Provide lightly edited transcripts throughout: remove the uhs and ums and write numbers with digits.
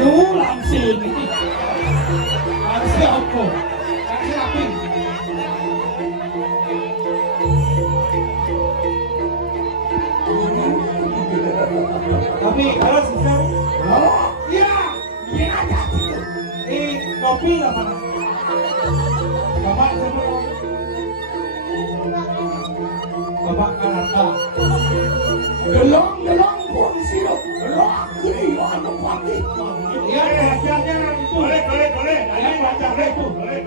Lu langsing ini. Harusnya apa? Harusnya apa? Tapi kalau susah, oh iya, iya aja sih. Kopi lah mana? Bapak siapa? Bapak Kanata. Gelong gua di sini. Laki anu pati. Iya, ajarnya itu. Boleh. Ayah belajar itu. Boleh.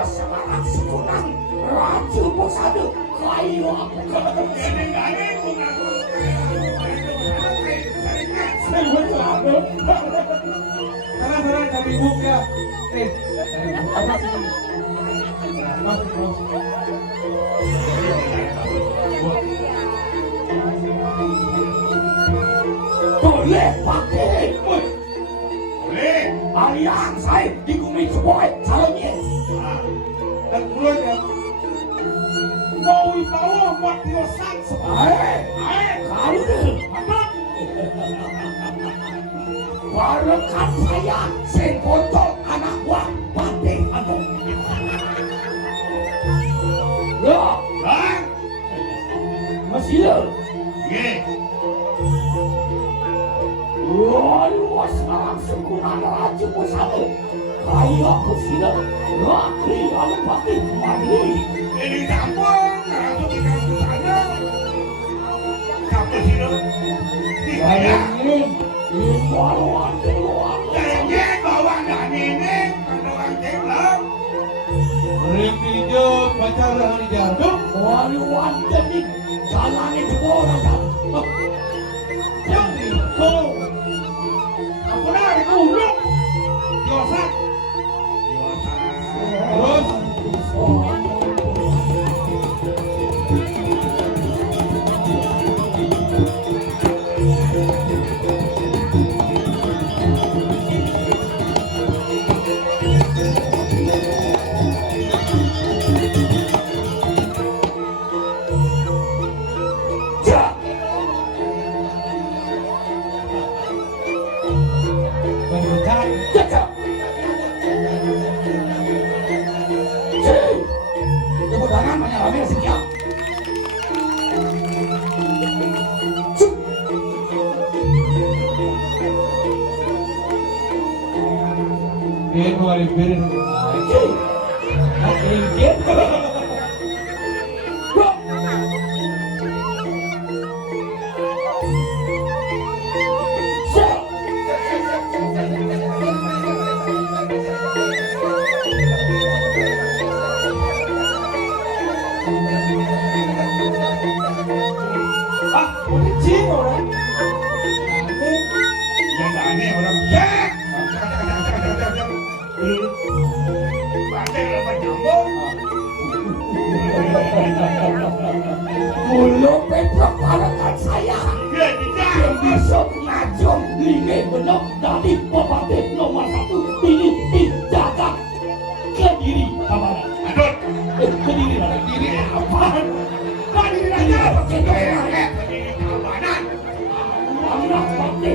Sekarang sekunang Raja Bosade kayu aku. Ini bukan. Saya bercanda. Sana cari buka. Apa sih? Masuk. Boleh pakai. Boleh. Aliang saya di Gumi Ceboy calonnya. Dan bulan ya. Mau bawa buat diosan. Kalau apa? Barekan saya sepotong anak gua pakai anu. Loh, masih lo? Ye. Waduh, sekarang sekunan Raja Bosade kaya kesini. Laki anu pakai mandi. Ini kampung, aku di kampung sana. Kampung sini. Saya ingin bawa keluar. Jangan bawa ini, orang tenggelam. Repijo pacar hari jatuh. Waduh, jadi jalan itu orang. Yang itu, aku nak dikurung. Diosak. Terus. Mulut petrok parakan saya yang bisa ngajong lini benog dari pembantu nomor 1 ini dijaga Kediri Kabaran. Aduh, Kediri mana? Kediri apaan? Kediri aja Kediri Kabaran. Anak pakai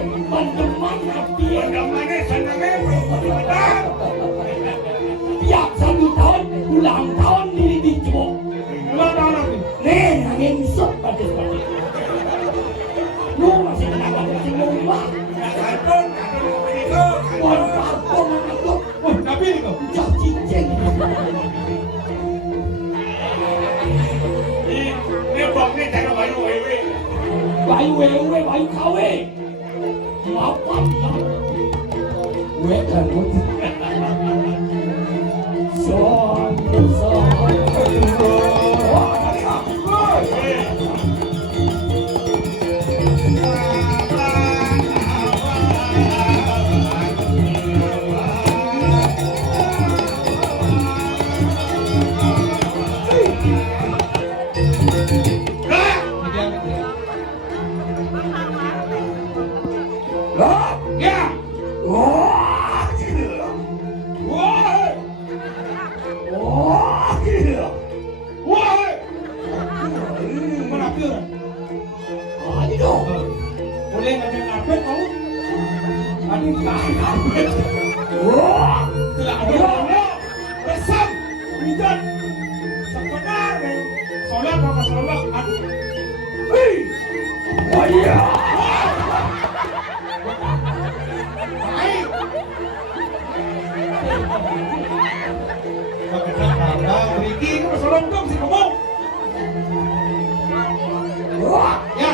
mana dia? Mana senangnya? Tiap 1 tahun ulang tahun ini dicoba. Ulang tahun lagi. Nih, angin sok bagus. Lu masih kenapa masih ngomong? Karton itu. Karton itu. Oh, tapi itu. Jak cincin. Ini bangnya jangan bayu wewe. Bayu kawe. Apa? Gue kan kabeh kau. Adi kabeh. Wah, Tidak ada. Resam. Bidan. Sebenarnya. Sholat apa sholat? Aduh. hei, oh iya, Baik. Bagaimana? Riki ini masalah dong sih kamu. wah, Ya.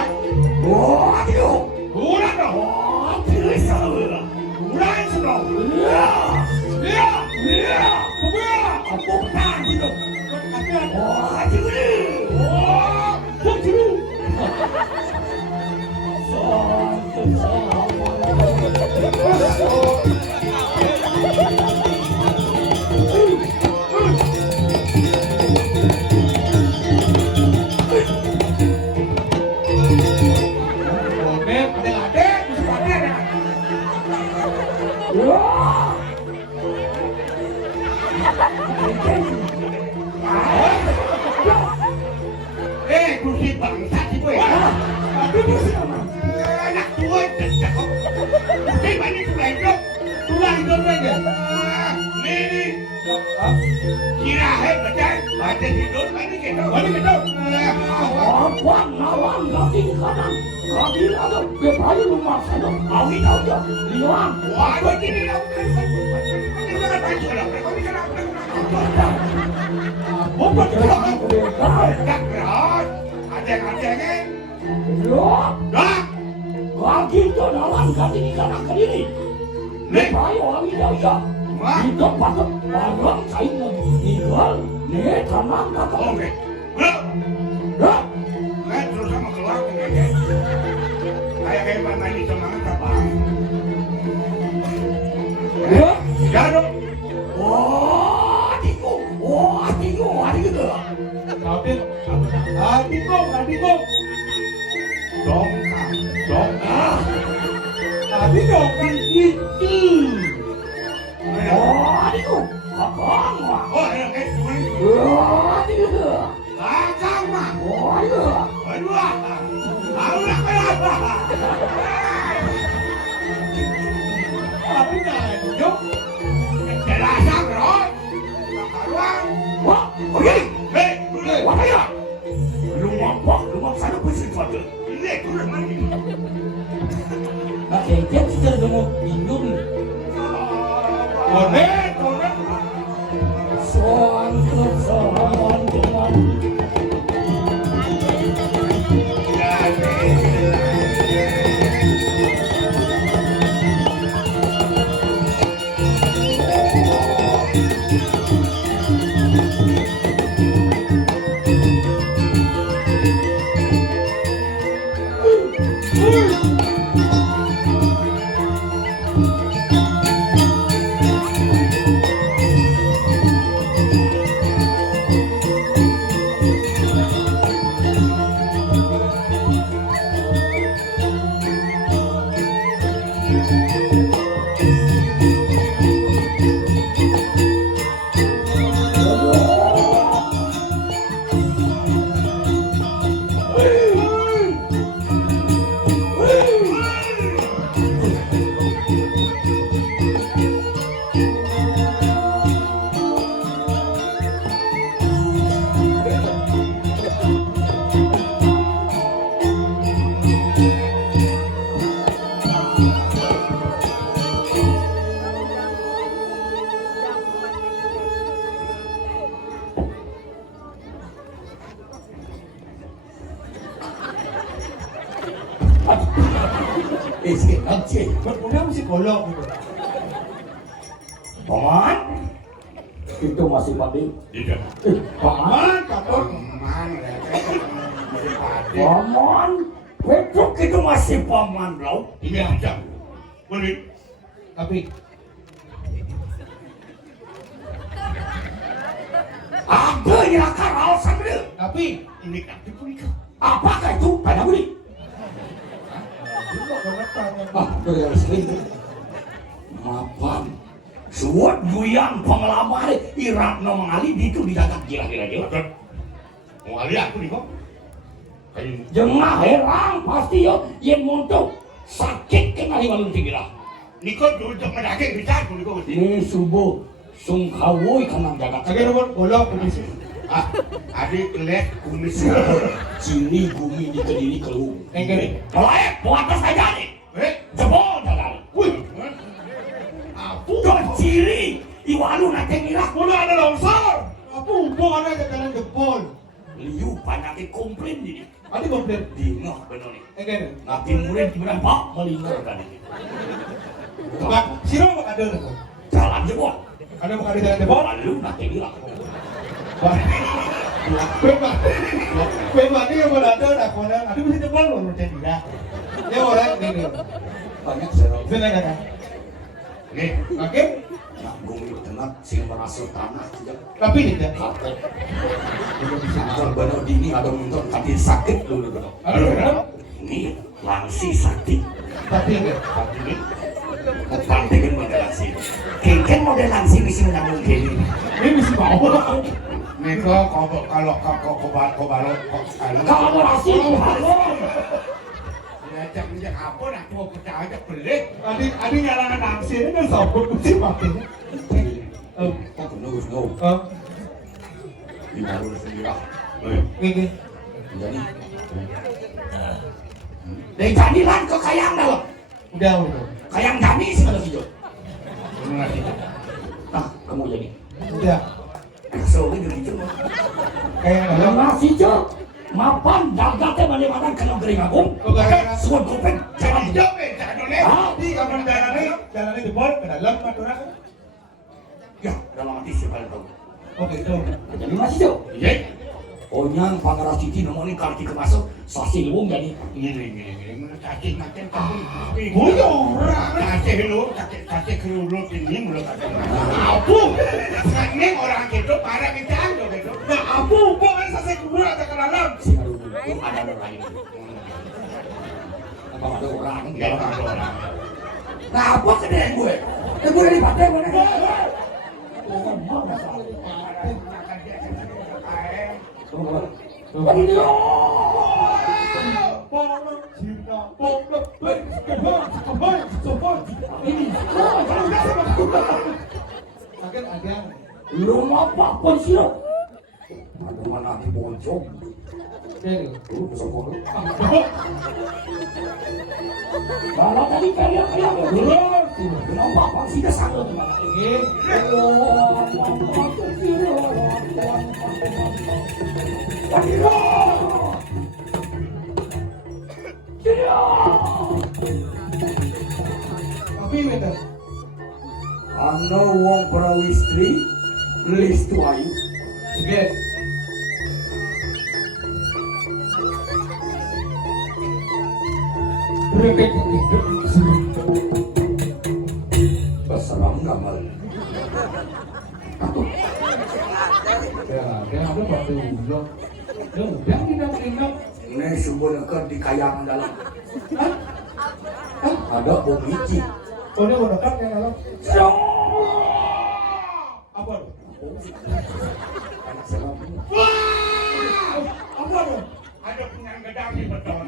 wah, aduh, Kurang dong. wah, terasa, Kurang sedang. ya, Ya. ya, Kemudian. apa kan gitu, Kemudian. wah, aduh, Wah. Tujuh. kursi bangsa sih gue. Aduh, kursi apa? Anak tua cakep. Kursi banyak tulang hidup aja. Nih, kira betul. Baca hidup lagi gitu. Wali gitu. Awang nawang kaki kanan, kaki ada bebayu rumah sana. Awin aja, liang. Wah, begini lah. Apa tuh? Tak berat. Ada-adanya. Loh, dah. Kaki itu nawang kaki kanan ke diri. Bebayu awin aja. Di tempat barang kain tinggal. Nih tanam kata. Oke. Dah. Terus sama keluar kayak mana di semangat apa? Ya dong. Wah, tiku, gitu. Adiko. Dongkak. Adiko kan Itu. Oh, tiku. Kakak mah. Oh, wah, tiku. Kakak mah. Oh, iya. Aduh. tapi nanya. Terasa bro. Wah, oke. Hei, wah ya. Rumah sana bersih pada. Ini kurang lagi. Nah, dia sudah mau minum. Korek. Soan dengan Berpunya psikolog gitu. Paman, itu masih padi. Tidak. Paman, Kapur. paman, Petruk itu masih paman bro. Ini aja. Boleh. Tapi Ada yang karal sambil. tapi Ini kaki punika. Apakah itu pada beli? Itu yang sering. Mapan. Suat guyang pengalaman Iratno mengali itu dijaga gila-gila dia. Mau kali aku nih kok. Kayu. Jengah herang pasti yo yen montok sakit ni walung tinggilah. Ni kau duduk mendaki bicara ni kau mesti. Ni subuh sung kawoi kanang jagat. Lagi nomor bola kumis. Ah, adik lek kumis. Cini bumi di kediri keluh. Engkau. Kalau buat atas aja ni. Jebol jalan. Wih. Bukan ciri. Iwalu nak tinggilah. Bola ada longsor. Apa hubungan ada jalan jebol? Liu banyak komplain ni. Adi komplain. Dingah benar ni. Engkau. Nanti murid berapa melingkar tadi. Mak, siro mak ada tu. Jalan jebol. Ada mak ada jalan jebol. Lalu nak tinggilah. Memang dia bola ada nak kau nak. Ada mesti jebol loh macam ni lah. Dia orang ni. Banyak serau. Zina kan? Ni, Okey. Nak bumi tengah sing merasa tanah tidak. Tapi tidak. Kapet. Kalau benar dini ada untuk kaki sakit dulu benar. Ada. Ini langsi sakti. Tapi enggak. Tapi ini pentingin model langsi. Kengken model langsi mesti menyambung kini. Ini mesti bawa. ni kau kalau kau balok kau kalau. Kolaborasi halon. Ajak ajak apa nak kau percaya ajak pelik. Adi nyalangan nangsi ini kan sabut mesti pakai. Kau menurut kau. Di baru sendiri lah. Ini. Jadi. Dari jadilan ke kayang dalam. Udah. Kayang jani sih kalau hijau. Ah, kamu jadi. Udah. So ini hijau. Kayak Kalau masih hijau, mapan jagatnya mana-mana kalau kering aku. Suat kopeng, jangan hijau. Di kamar jalan ini jebol ke dalam aturan. Ya, dalam hati siapa yang tahu. Oke itu. Jadi masih hijau. Iya. Onyang pangaras titi nomoni karti kemasuk sasi luung jadi. Ini cacing macam kamu. Buyong. Cacing lu, cacing keruluk ini mulut cacing. Apa? Sekarang orang itu para bintang gitu. Nah, apa hubungan sasi kubur atau ke dalam? Si aduh, itu ada orang lain. Apa ada orang? Enggak ada orang. Nah, apa kedai gue? Gue dari pantai mana? Lu apa pun sih? Ada mana di bojong? Lu sokong lu. Kalau tadi kalian dulu, kenapa apa sih dah sanggup mana ini? Tapi betul. Ano wong prawistri list tu ayu. Sige. Berseram gamal. Atau Dia ada batu ujung. Dia udah tidak ingat. ini sumber ke di kayang dalam. Ada bom hiji. Oh dia udah dekat yang dalam. Apa? Anak seram. Apa tu? Ada punya gedang di beton.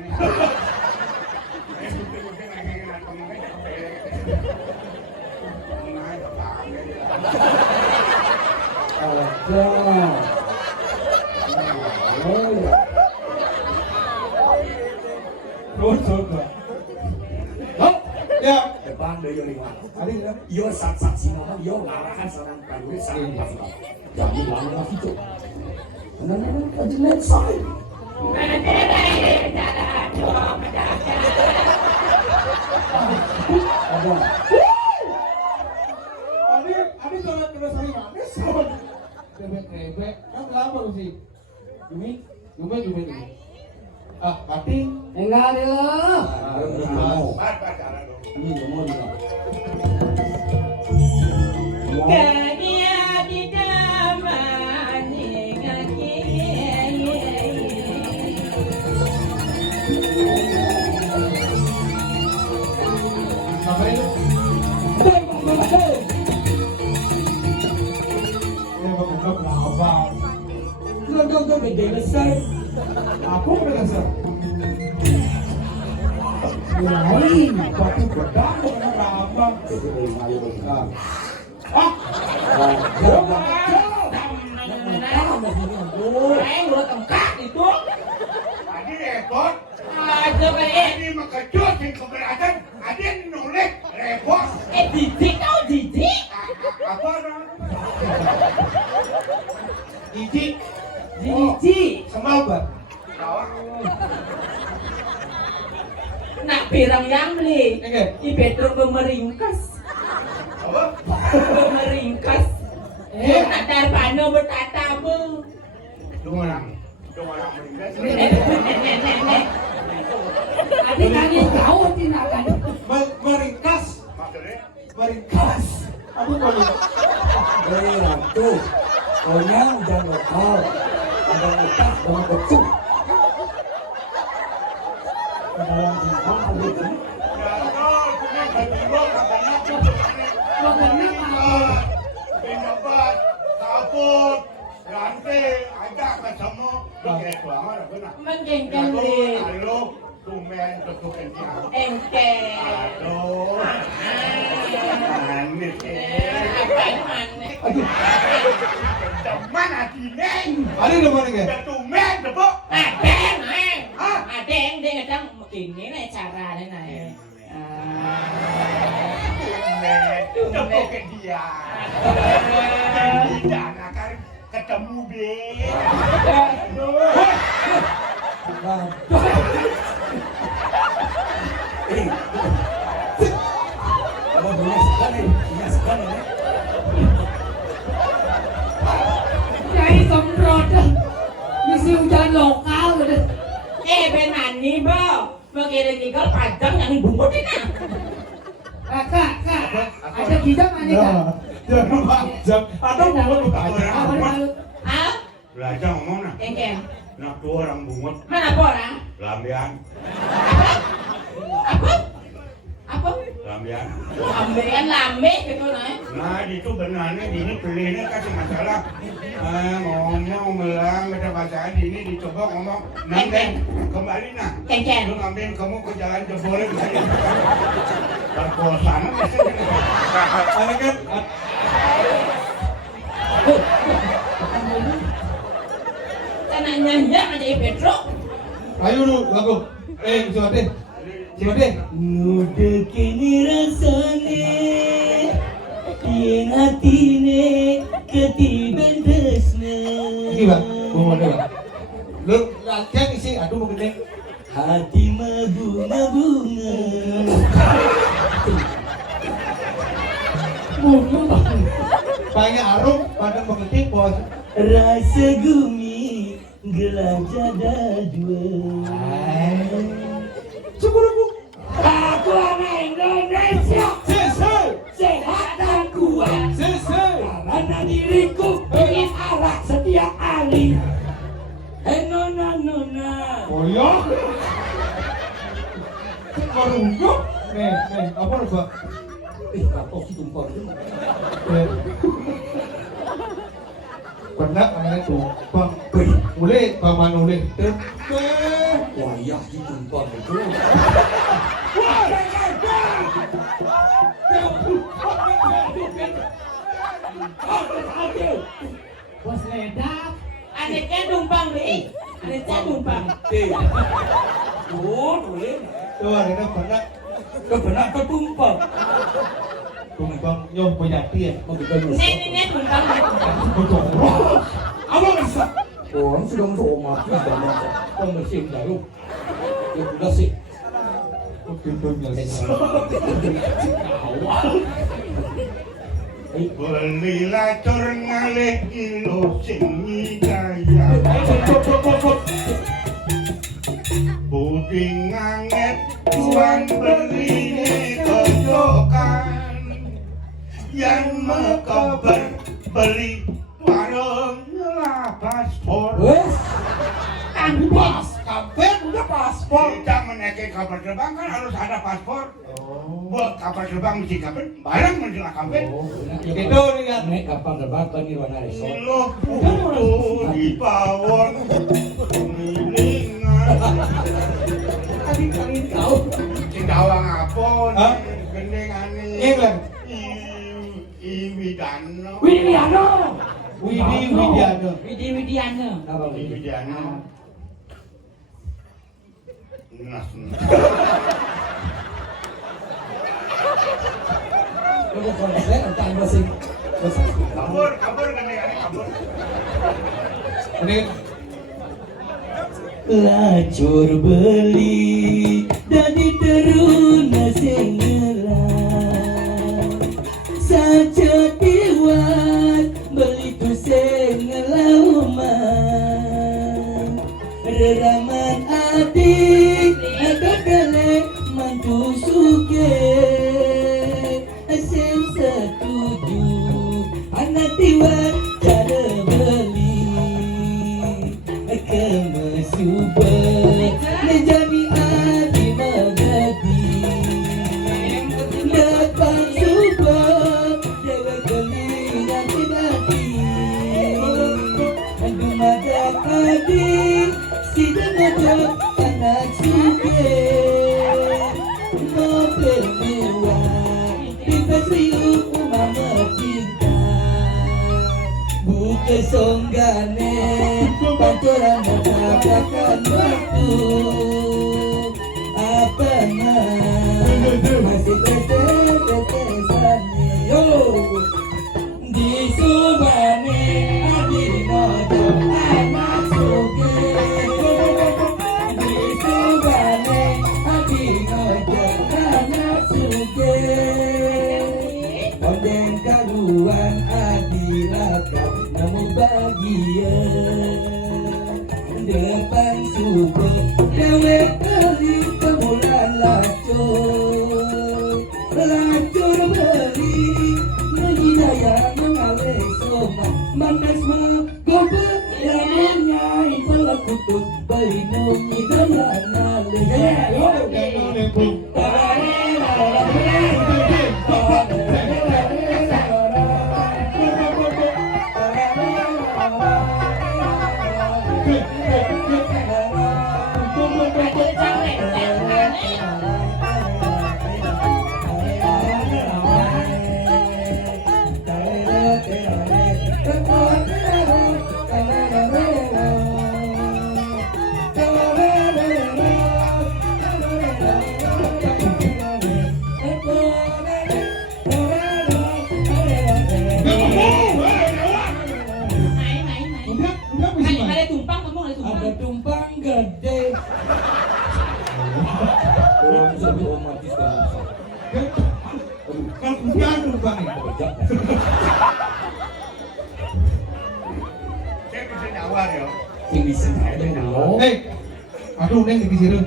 Ya. Depan dari lima. Ada ya. Yo sat sinoma yo ngarahkan seorang prajurit sarang pasukan. Jadi lalu lagi tu. Benar-benar kejelet saya. Ada. Ada jalan terus hari manis. Bebek. Kan lama lu sih. Jumi. Ah, kating. Enggak ada. Mau. Ini mau juga. Kania di damani kaki. Apa itu? Ini bukan apa. Tuh gede besar. Aku udah besar. Lain. batu bedang kena rambang. Ah, Aing udah tengkak itu. Adi repot. Aja kan Adi mengejut yang keberatan. Adi nulis repot. didik kau didik. Apa orang? Iji, Didik. sama obat. Nak pirang yang beli. Oke. Di Petro memeringkas. Apa? Memeringkas. Nak darpano bertatamu. Dua orang meninggal. Nenek. Adik tadi tahu tindakan. Meringkas, Maksudnya? meringkas. Apa boleh? Ratu, konyang dan lokal. Ada letak dan kecuk. Dalam tempat adik ini. Pendapat, kabut, rantai, ajak ke semua. Kira selama dah pernah. Menjengkel beli. Lalu, tumen tutup tiang. Engkel. Aduh, manis. Apaan manis? Teman hati neng. Ada di mana ke? Dah tumen tepuk. Adeng, adeng, dia kadang ini nih cara nih. Tumen tepuk ke dia. Tidak akan ketemu be. Apa banyak sekali. Nyai semprot. Misi hujan lokal gitu. Benar nih, Bo. Mengirim tinggal padang yang bungkut ini. Kak, ada kita mana kak? Jangan panjang. Ada mau lu tanya. Apa malu? Ah, Belajar ngomong nak. engkel. Nak dua orang bungut. Mana apa orang? Lambian. Apa? Lambian. Ambekan lambe gitu nih. Nah itu benarnya ini belinya kasih masalah. Ngomong bilang ada masalah ini dicoba ngomong. Nanti kembali nak. Engkel. Lu ngambil kamu ke jalan jebolnya bisa. Perkosaan. Ada kan? Karena nyanyian aja Petro. Ayo lu lagu. Coba deh. Coba deh. Nude kini rasane yen atine ketiban tresna. Ini bang, mau ada bang. Lu latihan isi, aduh mau gede. Hati mabunga-bunga. Bunga bang. Banyak arum, padang mengerti bos. Rasa gumi gelajah dua. Syukur aku. Aku anak Indonesia Sese, sehat dan kuat. sese. Karena diriku ingin arak setiap hari. Nona. Oh iya. Merungguk. Nih, apa lu bang? Kapok si tumpor itu. Pernah namanya tuh, bang. Boleh, bang Manule. Wah iya si tumpor itu. Bos ledak. Adiknya numpang nih. Adiknya numpang. Oh, boleh. Tuh, ada pernah Kebenar ketumpor. tumpang nyom pejati ya. Mau kita lupa. Nenek numpang. Betul. Apa bisa? Orang sudah masuk mati sudah masuk. Pembersih baru. Ya udah sih. Betul biasa. Belilah tur ngalih ilo sing gaya. Budi nganget tuan beli kocokan. Yang mekober beli warung lah paspor. Pas, kapan udah paspor. Kita menaiki kapal terbang kan harus ada paspor. Buat kapal terbang mesti kapal, barang mesti lah kapal. Itu nih kan. Naik kapal terbang ke Nirwana Resort. Silo putu di pawon milingan. Kali kau. Kita Tawang apa? Hah? Gendengane. England. Widano. Widiano. Widiano. Widiano. Apa Widi? Widano. Nas. Lu kok konsen entah bahasa Kabur gendengane kabur. Ini lacur beli dari teruna sengelan saja diwat beli tu sengelauman reraman adik agak kelek mantu suke asen setuju anak diwat cara beli kemesubat menjadi adi magadi datang subat dewa keli nanti dumadak adi sidang ada anak suke mobil mewah di Pasriu mama cinta buka songgane panturan menabrakkan waktu apa masih tetesannya yo di subane adi nojo anak suge di subane adi nojo anak suge ondeng karuan adi laka namun bahagia depan super dewe beli kemulan lacur beli menghidaya mengawe soma mandas gobe lamunya itulah kutub beli menghidaya nale Ada tumpang, kamu ada tumpang. ada tumpang gede orang sampai omatis kan kan hujan Bang. Saya bisa nyawar ya. yang bisa ada mau Aduh neng di sini.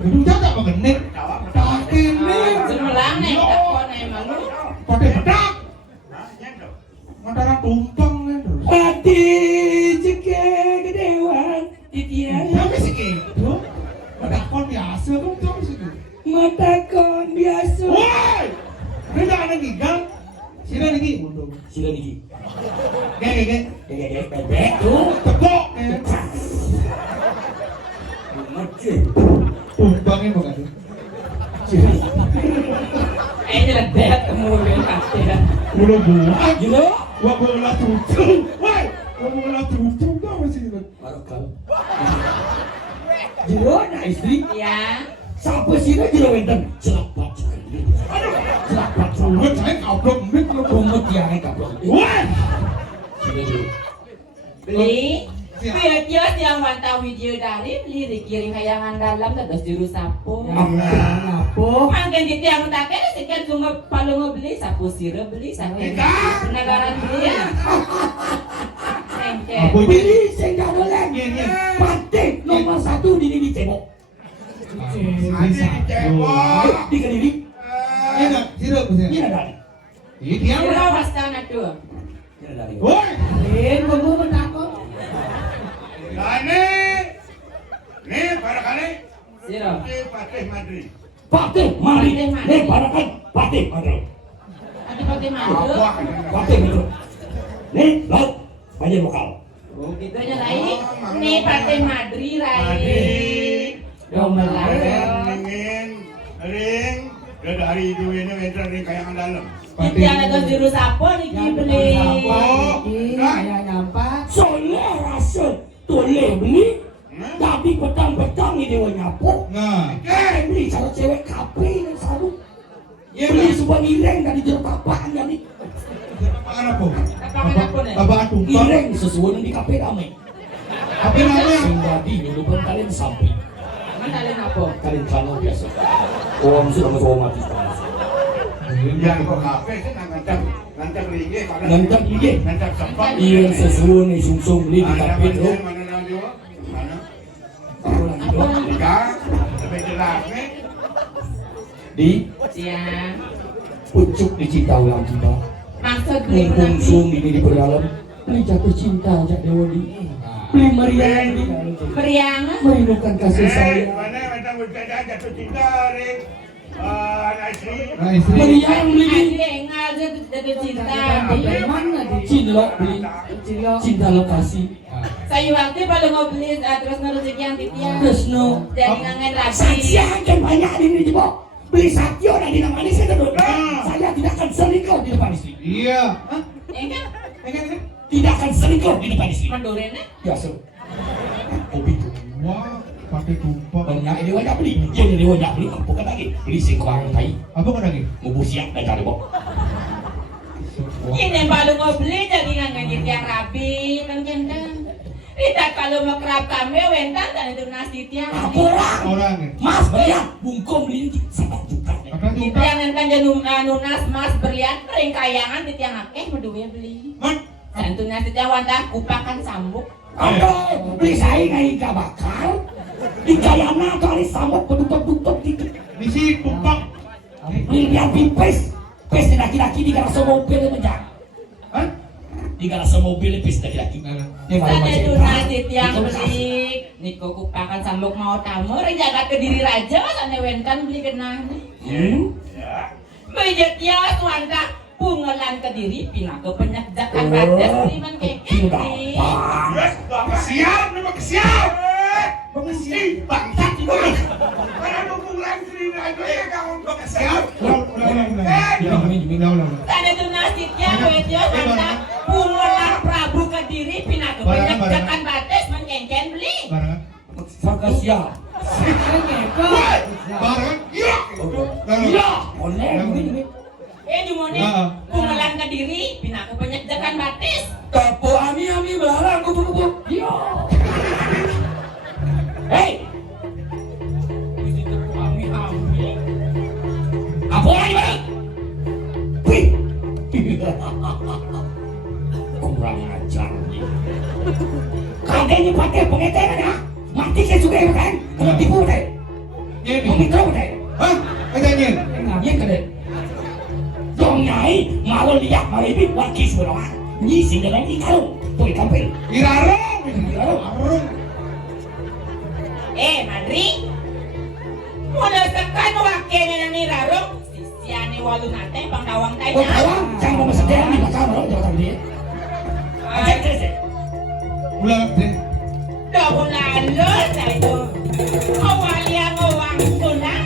Itu jaga apa genit? Tak ini. Sebelah nih, tak kau nih malu. Pakai bedak. Hah? Nyendok. Antara tumpang terus. hati jeke gedewan titian Tapi sih gitu. Bedak kon biasa kan tapi sih. mata kon biasa Woi. Beda ada gigal. Sini lagi. sila digi Geng. gede bebek tuh Tepok. macet Tumpangnya bukan tuh. Ini lah dehat kemudian pasti kan. Udah buat. gila Wah bola tutup. Woi. Bola tutup kau masih itu. barakal gila na istri Ya. siapa sih na gila wenten celapak celapak Buat saya kablok mit lo. kumut yang kaplok Woi. sila dulu Beli. Video yang mantau video dari beli dikirim hayangan dalam terus juru sapu. apa Mangken di tiang take sekian cuma palu ngebeli sapu sirep beli sapu negara beli ya. Engke. Apa ini? pilih senggara lagi patek nomor 1 di Nini Cebok Ada di cebok. di Kediri Iya enggak? Sirup ini maksudnya. dari Iya dia. Kira pastana tuh. ini dari Woi. kamu menakut Nih barangkali Sirop. di Patih Madrid. Patih Mari nih barakan Patih Mari Pakai madu. Patih Mari nih laut banyak lokal Oh gitu aja lain. Nih pakai madri lain. Madrid. Domel lain. Ingin Ring, dari duitnya entar ring kayangan dalam. Titiang ada juru sapo niki beli. Kayak nyampah. Soalnya rasa toleh beli. Tapi petang-petang ini dewa nyapu. Nah, Beli cara cewek kape dan sarung. Beli sebuah ireng dari jeruk apaan jadi. apaan apa? Apaan apa nih? Apaan tumpah? Ireng sesuatu di kape ramai. Apa namanya? Jadi nyudupan kalian samping. Mana kalian apa? Kalian kalau biasa. Orang sudah masuk mati. Yang kok kafe sih ngancam ringgit. Ngancam ringgit? Ngancam sempat. Iya sesuatu nih sungsung beli di kape tuh. Mana radio? Mana? Apa? Tiga, lebih jelas nih. Di Siang. pucuk dicinta ulang kita. Maksud beli Mumpung nanti. sung ini di perdalam. Beli jatuh cinta jak dewa di. Beli meriah di. Periangan. Merindukan kasih sayang. Mana macam bercanda jatuh cinta, Ring? Naisri. Nah, istri. Meriah yang beli. Ada yang ngajar jatuh cinta. Mana di Cinlok beli. Cinta lokasi. Saya waktu kalau mau beli terus rezeki yang titiang. Tresno. Jadi ngangen rapi. Saksian kan banyak di ini jebok. Beli satyo dan dinamani saya duduk. Saya tidak akan selingkuh di depan istri. Iya. Hah? Enggak. Tidak akan selingkuh di depan istri. Mandorenya. Ya so. Kopi itu. Wah, pakai tumpah. Banyak ini wajah beli. Jadi ini wajah beli. Apa kan lagi? Beli sekorang tai. Apa kan lagi? Mau siap dan cari bok. Ini baru mau beli jadi ngangen yang rapi kan kendang. Tidak kalau mau kerap kami wentan dan itu nasi tiang. Apa orang? Orang nih. Mas belian. Bungkong beli ini. Sama juga. Apa tumpah? Titiang kan jadi nunas mas berlian ring kayangan titiang akeh berdua beli. Man, Dan itu nasi tiang wantah kupakan sambuk. Aduh. Beli saya ngai gak bakal. Di kayana kali sambut bedutok-dutok gitu. di sini tumpah. Beli lihat pipes. Pes di laki-laki di garasi mobil menjang. Hah? Di garasi mobil pes laki-laki. Ini malu Sana macam itu itu. nasi tiang beli. Niko kupakan sambuk mau tamu. Ring jaga ke diri raja. Sana wentan beli kenang. Bejet ya wantah pungelan ke diri pindah ke penyakjakan batas liman kekek. Siap, nama siap. Mengisi bangsat itu. Mana dukung Sri Raja ya kamu siap. Sana itu nasi tiang bejet wantah pungelan Prabu ke diri pindah ke penyakjakan batas mengkengken beli. Sangka siap. Barang? Iya. Iya. Oleh ini. Di mana pungelan ke diri pindah ke penyakjakan batas. Tapo ami belarang kupu-kupu. Iya. Hei. Ini tapo ami. Apa lagi bang? Wih. Kurang ajar. Kalian pakai pengeteran ya? Mati saya juga ya kan? Kalau tipu deh. Pemitra deh. Hah? Katanya? Ngapain kan deh? Dong nyai malu lihat malu ini wakil sebenarnya. Nyisi dengan ikan. Tuh ikan pel. Irarong. Irarong. Madri. Mula sekan wakilnya nani rarong. Sisiane walu nate pangkawang tayo. Oh kawan, jangan mau sedih di belakang orang jangan dia. Aja aja. Ulang deh. Daw lalo tayo. Awali ang awang tunang.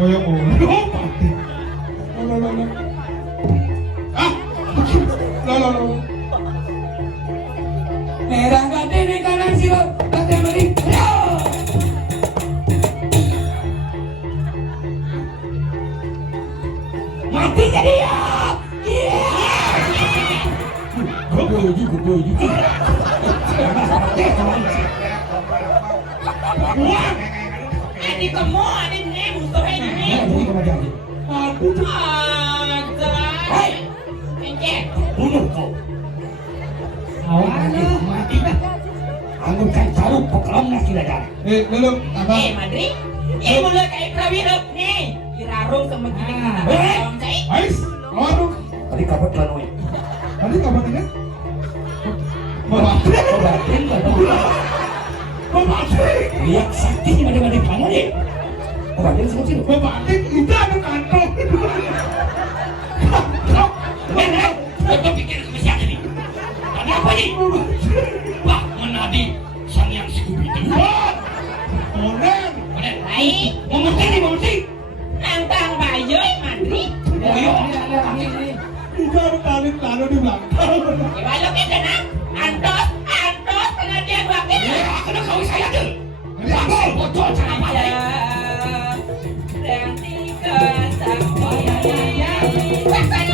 Ngoyong ngomong. Ah. Lo. Merah gade di kanan silau, gade meri. Mati jadi ya. Goboju. Adi kamu adi ne musuh ini. Ajar. Engkek. Bunuh kau. Mati. Anggun kan caruk pokram nak kira dah. Lalu apa? Madri. Mula kayak prawirok nih. Irarong sama gini pangkawang tayo. Ais. Waduh. Tadi kabar kelanoy. Tadi kapan ini? Babatin. Lihat sakti di mana-mana kanan deh. Babatin semua sini. Babatin itu ada kantong. Kau pikir kesian ini? Kenapa ini? Wah, menadi sang yang Scooby-Doo. Onen. Lain Ai, Memuti. nantang bayoy mandri. Oh iya. Itu ada tarik taruh di belakang. Walau kita nak, antos, pengajian wakil. Ya, kena kau saya tu. Aku bocor cara apa? Dan tiga sampai